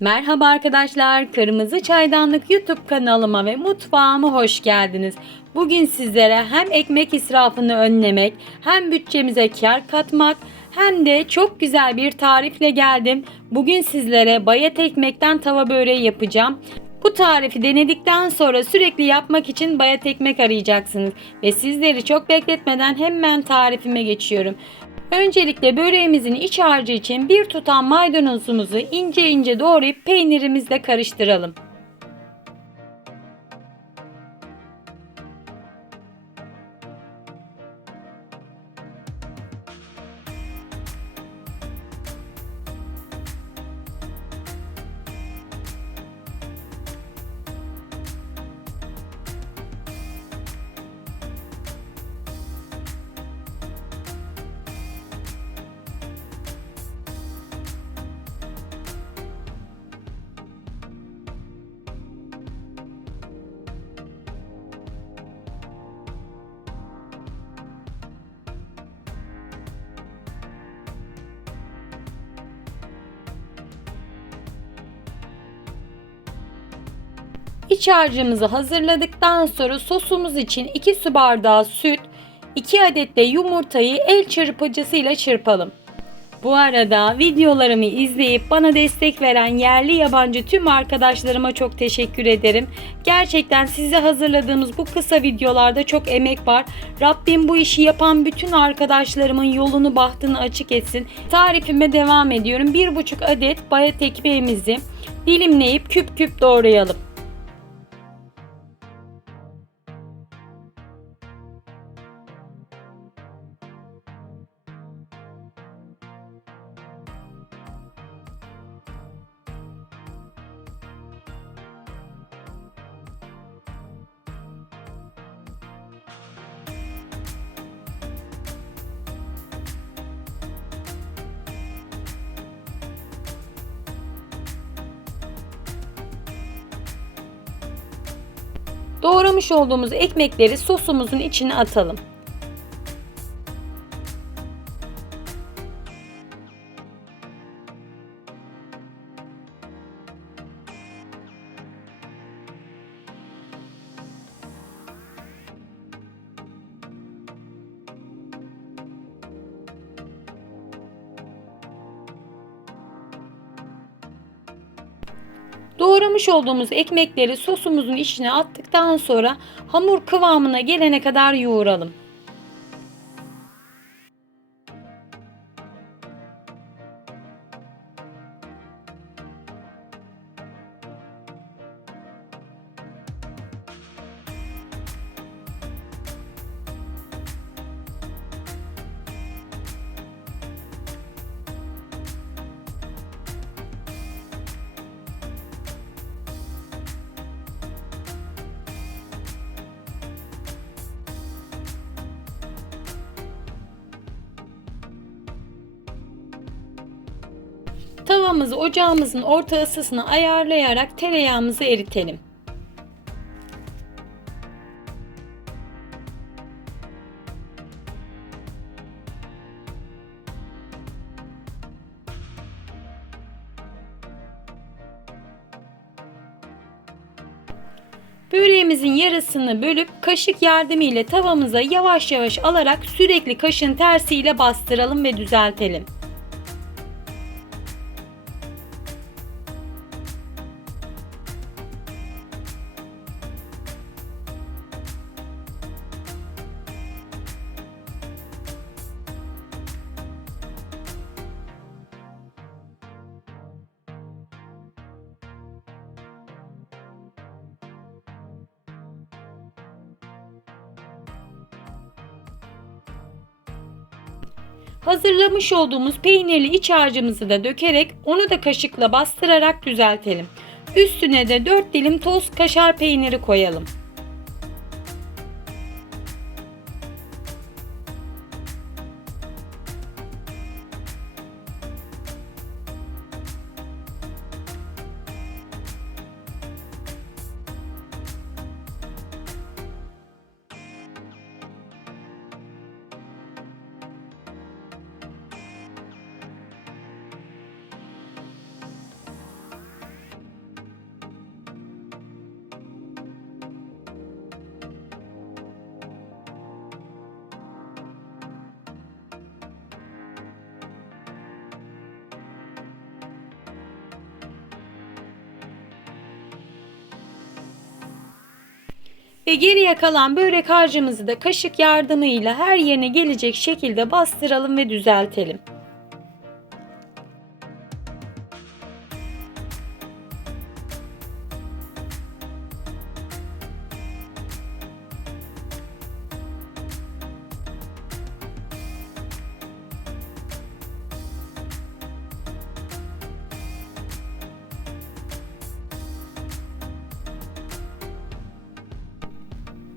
Merhaba arkadaşlar, Kırmızı Çaydanlık YouTube kanalıma ve mutfağıma hoş geldiniz. Bugün sizlere hem ekmek israfını önlemek, hem bütçemize kar katmak, hem de çok güzel bir tarifle geldim. Bugün sizlere bayat ekmekten tava böreği yapacağım. Bu tarifi denedikten sonra sürekli yapmak için bayat ekmek arayacaksınız. Ve sizleri çok bekletmeden hemen tarifime geçiyorum. Öncelikle böreğimizin iç harcı için bir tutam maydanozumuzu ince ince doğrayıp peynirimizle karıştıralım. İç harcımızı hazırladıktan sonra sosumuz için 2 su bardağı süt, 2 adet de yumurtayı el çırpıcısıyla çırpalım. Bu arada videolarımı izleyip bana destek veren yerli yabancı tüm arkadaşlarıma çok teşekkür ederim. Gerçekten size hazırladığımız bu kısa videolarda çok emek var. Rabbim bu işi yapan bütün arkadaşlarımın yolunu bahtını açık etsin. Tarifime devam ediyorum. 1,5 adet bayat ekmeğimizi dilimleyip küp küp doğrayalım. Doğramış olduğumuz ekmekleri sosumuzun içine atalım. Doğramış olduğumuz ekmekleri sosumuzun içine attıktan sonra hamur kıvamına gelene kadar yoğuralım. Tavamızı ocağımızın orta ısısına ayarlayarak tereyağımızı eritelim. Böreğimizin yarısını bölüp kaşık yardımıyla tavamıza yavaş yavaş alarak sürekli kaşın tersiyle bastıralım ve düzeltelim. Hazırlamış olduğumuz peynirli iç harcımızı da dökerek onu da kaşıkla bastırarak düzeltelim. Üstüne de 4 dilim toz kaşar peyniri koyalım. Ve geriye kalan börek harcımızı da kaşık yardımıyla her yerine gelecek şekilde bastıralım ve düzeltelim.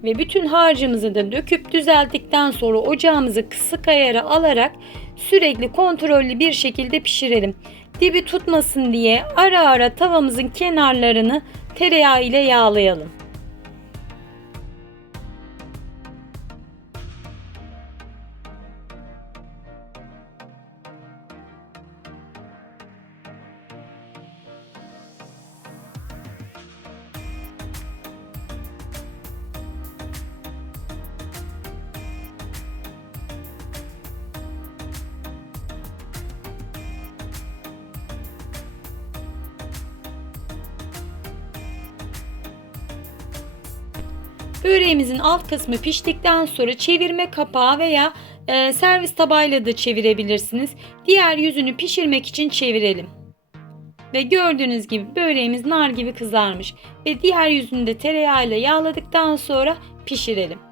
Ve bütün harcımızı da döküp düzelttikten sonra ocağımızı kısık ayara alarak sürekli kontrollü bir şekilde pişirelim. Dibi tutmasın diye ara ara tavamızın kenarlarını tereyağı ile yağlayalım. Böreğimizin alt kısmı piştikten sonra çevirme kapağı veya e, servis tabağıyla da çevirebilirsiniz. Diğer yüzünü pişirmek için çevirelim. Ve gördüğünüz gibi böreğimiz nar gibi kızarmış. Ve diğer yüzünü de tereyağıyla yağladıktan sonra pişirelim.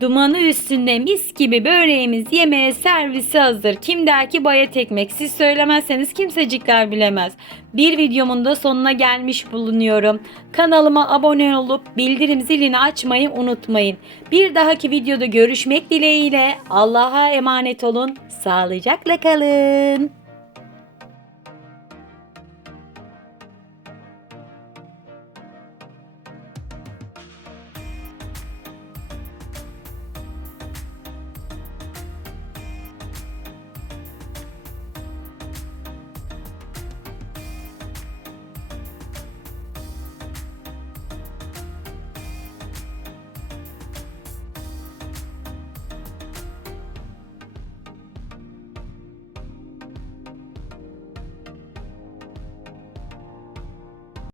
Dumanı üstünde mis gibi böreğimiz yemeğe servisi hazır. Kim der ki bayat ekmek? Siz söylemezseniz kimsecikler bilemez. Bir videomun da sonuna gelmiş bulunuyorum. Kanalıma abone olup bildirim zilini açmayı unutmayın. Bir dahaki videoda görüşmek dileğiyle Allah'a emanet olun. Sağlıcakla kalın.